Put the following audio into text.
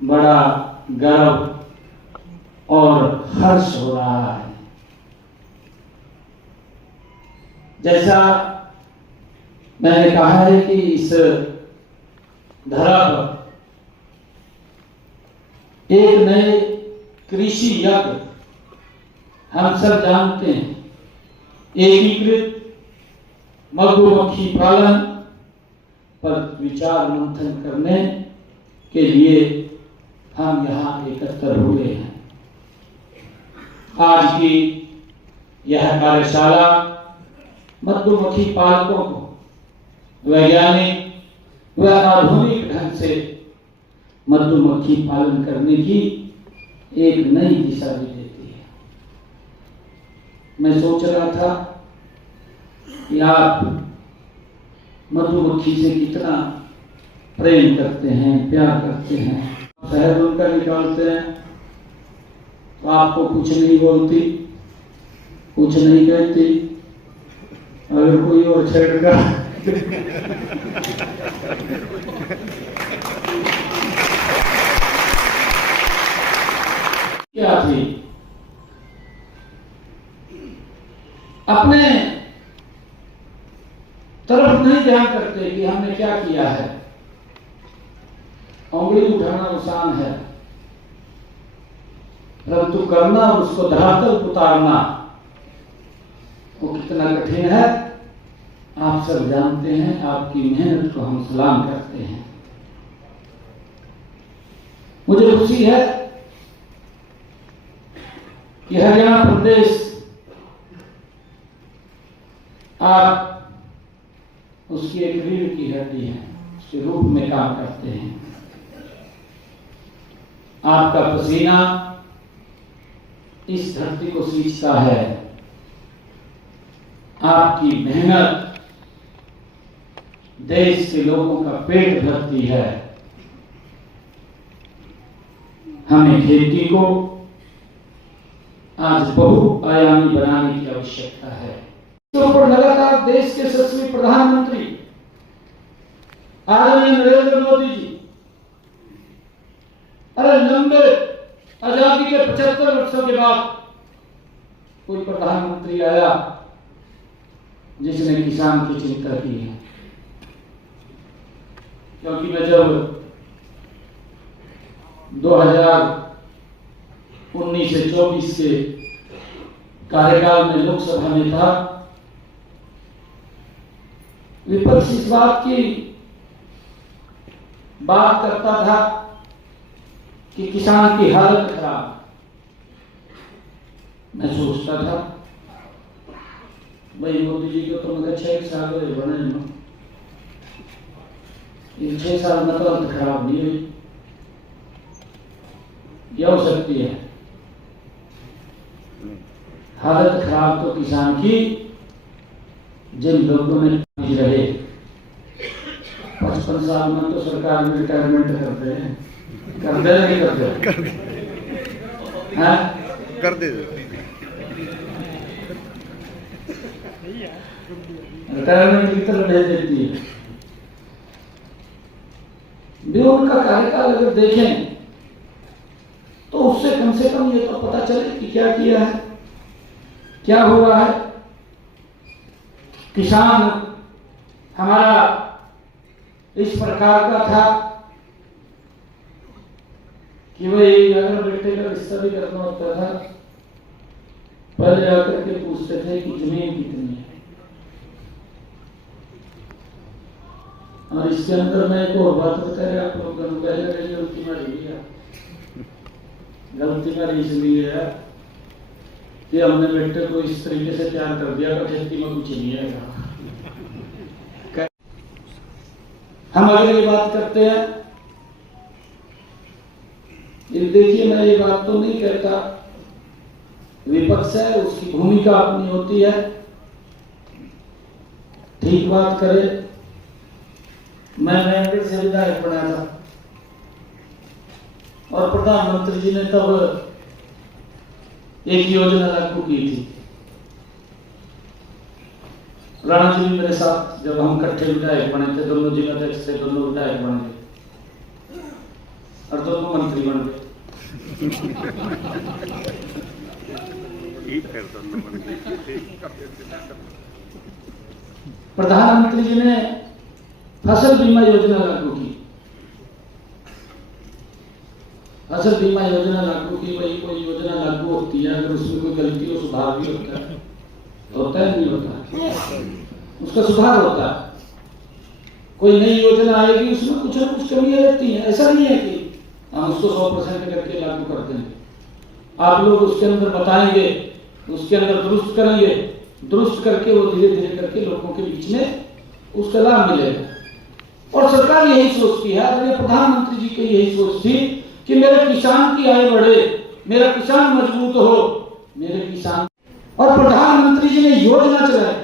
बड़ा गर्व और हर्ष हो रहा है। जैसा मैंने कहा है कि इस धरा पर एक नए कृषि यज्ञ, हम सब जानते हैं, एकीकृत मधुमक्खी पालन पर विचार मंथन करने के लिए हम यहाँ एकत्र हुए हैं। आज की यह कार्यशाला मधुमक्खी पालकों को वैज्ञानिक व आधुनिक ढंग से मधुमक्खी पालन करने की एक नई दिशा भी देती है। मैं सोच रहा था कि आप मधुमक्खी से कितना प्रेम करते हैं, प्यार करते हैं। शहद उनका निकालते हैं तो आपको कुछ नहीं बोलती, कुछ नहीं कहती। अगर कोई और छेड़का क्या थी, अपने तरफ नहीं ध्यान करते कि हमने क्या किया है। उंगली उठाना आसान है, परंतु करना और उसको धरातल उतारना वो कितना कठिन है आप सब जानते हैं। आपकी मेहनत को हम सलाम करते हैं। मुझे खुशी है कि हरियाणा प्रदेश आप उसकी एक रीढ़ की हड्डी है, उसके रूप में काम करते हैं। आपका पसीना इस धरती को सींचता है, आपकी मेहनत देश के लोगों का पेट भरती है। हमें खेती को आज बहुआयामी बनाने की आवश्यकता है। तो पर लगातार देश के यशस्वी प्रधानमंत्री आदरणीय नरेंद्र मोदी जी, अरे लंबे आजादी के 75 वर्षों के बाद कोई प्रधानमंत्री आया जिसने किसान की चिंता की है। क्योंकि मैं जब 2019 से 24 के कार्यकाल में लोकसभा में था, विपक्ष इस बात की बात करता था कि किसान की हालत खराब। मैं सोचता था भाई मोदी जी को तो मगर 6 साल बने, इन 6 साल में तो हालत खराब नहीं हुई, क्या हो सकती है हालत खराब तो किसान की जिन लोगों ने रहे 55 साल में तो सरकार में रिटायरमेंट करते हैं, करते नहीं करते हैं, कर दे रिटायरमेंट की तरफ भेज देती है। भी उनका कार्यकाल अगर देखें तो उससे कम से कम ये तो पता चले कि क्या किया है, क्या हुआ है। किसान हमारा इस प्रकार का था कि भाई अगर बेटे का रिश्ता भी करना होता था पहले आकर के पूछते थे कि जमीन कितनी है। और इसके अंदर मैं एक और बात बताए आप लोग, गलती मारी है, गलती मारी इसलिए है कि हमने बेटे को इस तरीके से तैयार कर दिया कि खेती में कुछ नहीं है। हम अगर ये बात करते हैं, देखिए मैं ये बात तो नहीं कहता, विपक्ष है उसकी भूमिका अपनी होती है, ठीक बात करे। मैं से विधायक बना था और प्रधानमंत्री जी ने तब एक योजना लागू की थी। राणा जी भी मेरे साथ जब हम इकट्ठे विधायक बने थे, दोनों जिलाध्यक्ष से दोनों विधायक बने थे। और दोनों मंत्री बन गए। प्रधानमंत्री जी ने फसल बीमा योजना लागू की। फसल बीमा योजना लागू की। भाई कोई योजना लागू होती है, अगर उसमें कोई गलती हो, सुधार भी होता है, होता है नहीं होता, उसका सुधार होता है। कोई नई योजना आएगी, उसमें कुछ ना कुछ कमियां रहती हैं। ऐसा नहीं है कि हम उसको 100% करके लागू कर देंगे। आप लोग उसके अंदर बताएंगे, उसके अंदर दुरुस्त करेंगे, दुरुस्त करके वो धीरे धीरे करके लोगों के बीच में उसका लाभ मिलेगा। और सरकार यही सोचती है, आदरणीय प्रधानमंत्री जी की यही सोच थी कि मेरे किसान की आय बढ़े, मेरा किसान मजबूत हो, मेरे किसान। और प्रधानमंत्री जी ने योजना चलाई,